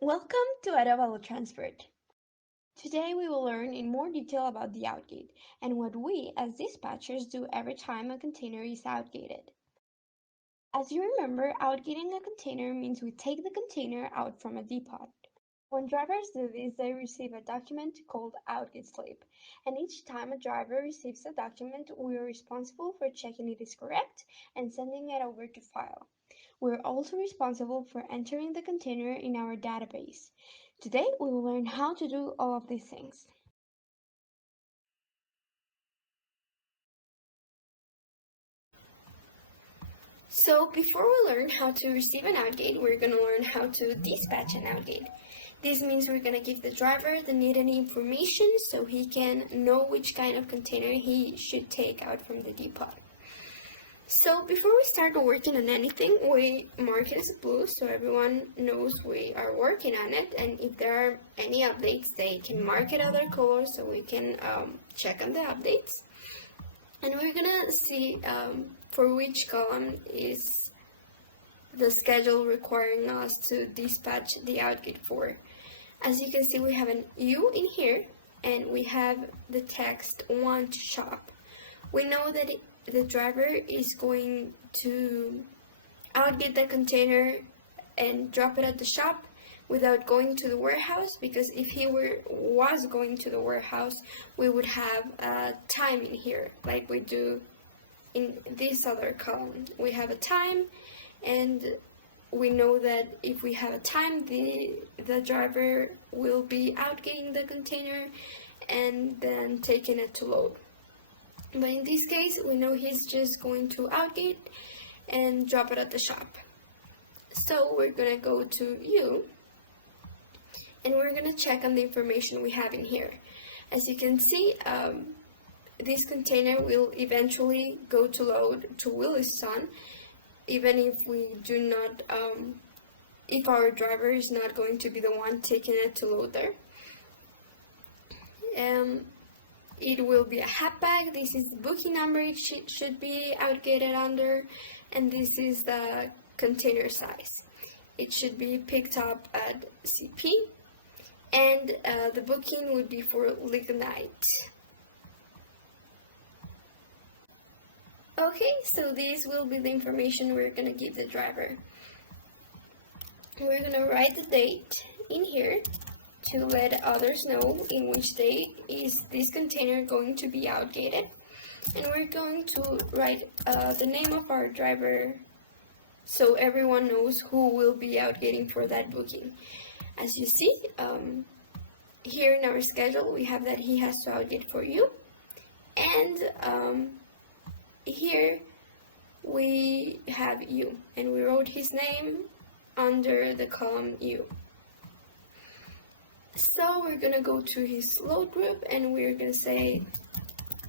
Welcome to Arevalo Transport. Today we will learn in more detail about the outgate and what we as dispatchers do every time a container is outgated. As you remember, outgating a container means we take the container out from a depot. When drivers do this, they receive a document called outgate slip, and each time a driver receives a document, we are responsible for checking it is correct and sending it over to file. We're also responsible for entering the container in our database. Today, we will learn how to do all of these things. So before we learn how to receive an outgate, we're going to learn how to dispatch an outgate. This means we're going to give the driver the needed information so he can know which kind of container he should take out from the depot. So before we start working on anything, we mark it as blue so everyone knows we are working on it, and if there are any updates, they can mark it other colors so we can check on the updates. And we're gonna see for which column is the schedule requiring us to dispatch the outgate for. As you can see, we have an U in here and we have the text want shop. We know that the driver is going to outgate the container and drop it at the shop without going to the warehouse, because if he was going to the warehouse, we would have a time in here like we do in this other column. We have a time, and we know that if we have a time, the driver will be outgating the container and then taking it to load. But in this case, we know he's just going to outgate and drop it at the shop. So we're gonna go to U and we're gonna check on the information we have in here. As you can see, this container will eventually go to load to Williston, even if we do not, if our driver is not going to be the one taking it to load there. It will be a hat bag. This is the booking number it should be outgated under, and this is the container size. It should be picked up at CP, and the booking would be for lignite. Okay, so this will be the information we're gonna give the driver. We're gonna write the date in here to let others know in which date is this container going to be outgated, and we're going to write the name of our driver so everyone knows who will be outgating for that booking. As you see, here in our schedule we have that he has to outgate for you, and here we have U, and we wrote his name under the column U. So we're gonna go to his load group and we're gonna say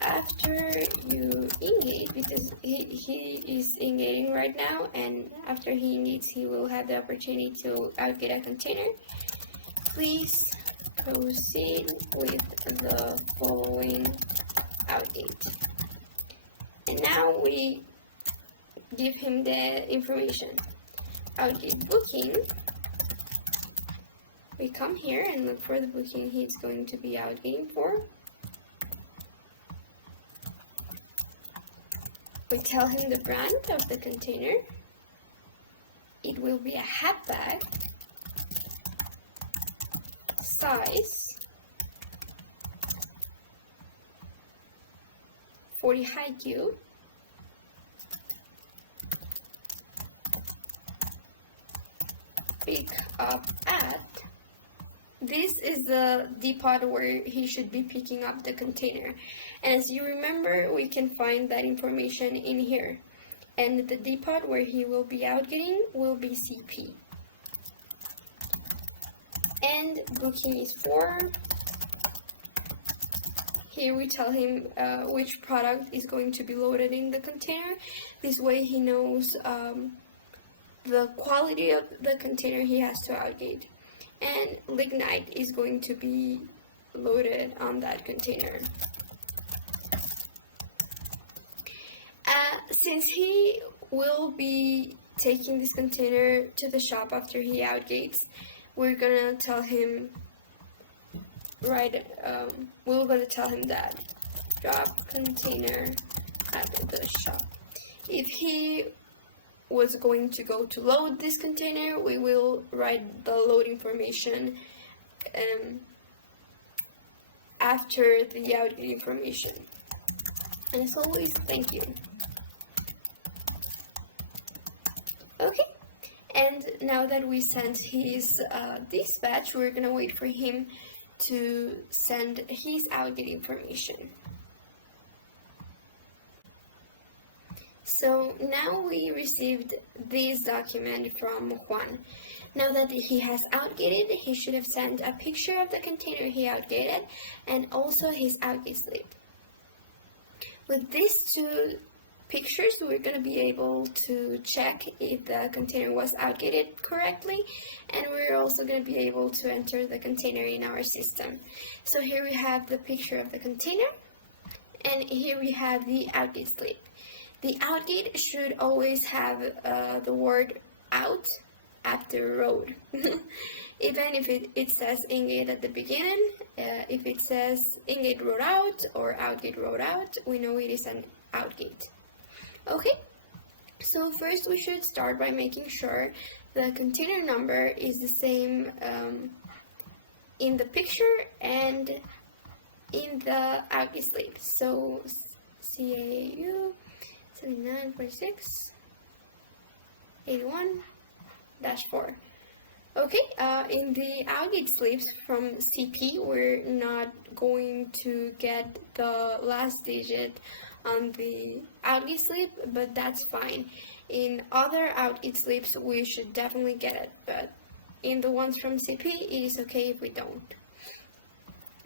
after you engage, because he is engaging right now, and after he engages he will have the opportunity to outgate a container. Please proceed with the following outgate. And now we give him the information. Outgate booking. We come here and look for the booking he's going to be outgating for. We tell him the brand of the container. It will be a hat bag. Size 40 high Q. Pick up at. This is the depot where he should be picking up the container. And as you remember, we can find that information in here. And the depot where he will be outgetting will be CP. And booking is for. Here we tell him which product is going to be loaded in the container. This way he knows the quality of the container he has to outgate. And lignite is going to be loaded on that container. Since he will be taking this container to the shop after he outgates, we're gonna tell him we're gonna tell him that drop container at the shop. If he was going to go to load this container, we will write the load information after the Outgate information. And as always, thank you. Okay, and now that we sent his dispatch, we're gonna wait for him to send his Outgate information. So now we received this document from Juan. Now that he has outgated, he should have sent a picture of the container he outgated and also his outgate slip. With these two pictures, we're going to be able to check if the container was outgated correctly, and we're also going to be able to enter the container in our system. So here we have the picture of the container, and here we have the outgate slip. The outgate should always have the word out after road. Even if it says ingate at the beginning, if it says ingate road out or outgate road out, we know it is an outgate. Okay, so first we should start by making sure the container number is the same in the picture and in the outgate slip. So CAU 7946 81-4. Okay, in the outgate slips from CP, we're not going to get the last digit on the outgate slip, but that's fine. In other outgate slips, we should definitely get it, but in the ones from CP, it is okay if we don't.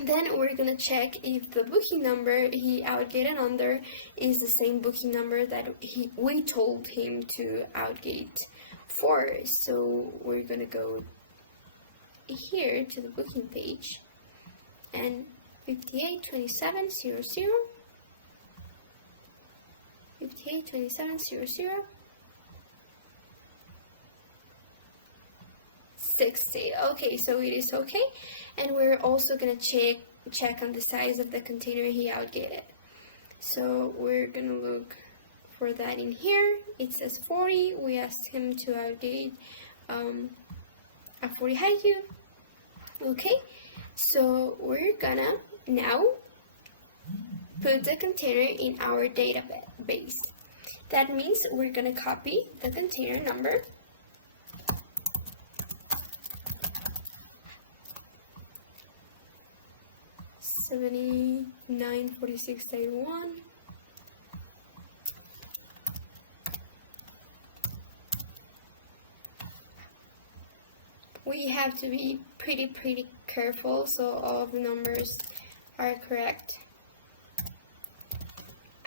Then we're gonna check if the booking number he outgated under is the same booking number that we told him to outgate for. So we're gonna go here to the booking page and 582700 582700 60. Okay, so it is okay, and we're also gonna check on the size of the container he outgated. So we're gonna look for that in here. It says 40. We asked him to outgate a 40 haiku. Okay, so we're gonna now put the container in our database. That means we're gonna copy the container number (794681). We have to be pretty careful so all of the numbers are correct.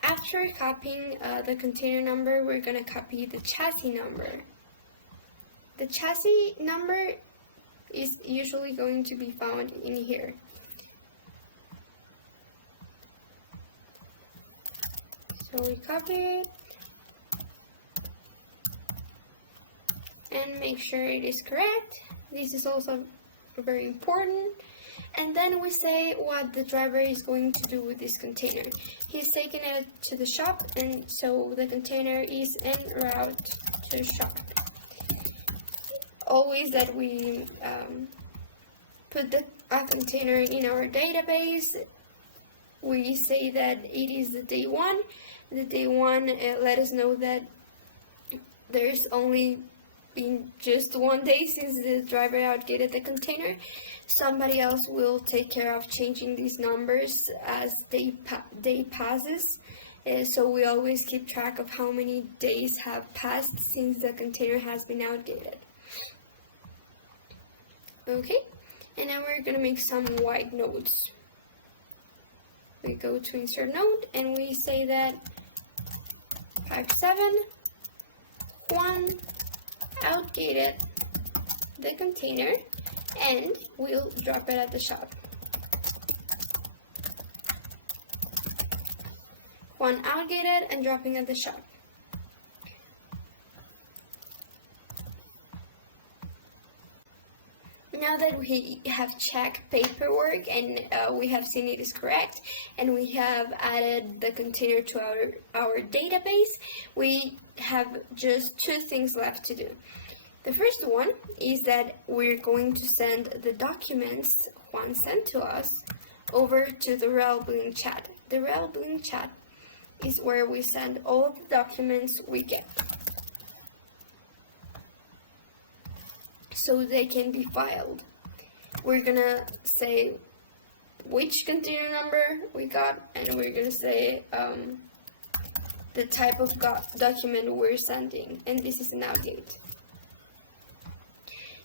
After copying the container number, we're gonna copy the chassis number. The chassis number is usually going to be found in here. So we copy it and make sure it is correct. This is also very important. And then we say what the driver is going to do with this container. He's taking it to the shop, and so the container is en route to the shop. Always that we put a container in our database, we say that it is the day one. The day one let us know that there's only been just one day since the driver outgated the container. Somebody else will take care of changing these numbers as day passes. So we always keep track of how many days have passed since the container has been outgated. Okay, and now we're gonna make some white notes. We go to insert note and we say that 57-1 outgated the container and we'll drop it at the shop. One outgated and dropping at the shop. Now that we have checked paperwork and we have seen it is correct, and we have added the container to our database, we have just two things left to do. The first one is that we're going to send the documents Juan sent to us over to the Railbling chat. The Railbling chat is where we send all of the documents we get, so they can be filed. We're gonna say which container number we got, and we're gonna say the type of document we're sending, and this is an Outgate.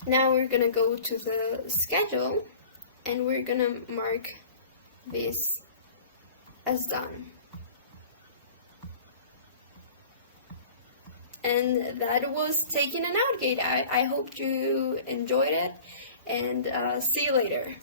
Now we're gonna go to the schedule, and we're gonna mark this as done. And that was taking an Outgate. I hope you enjoyed it, and see you later.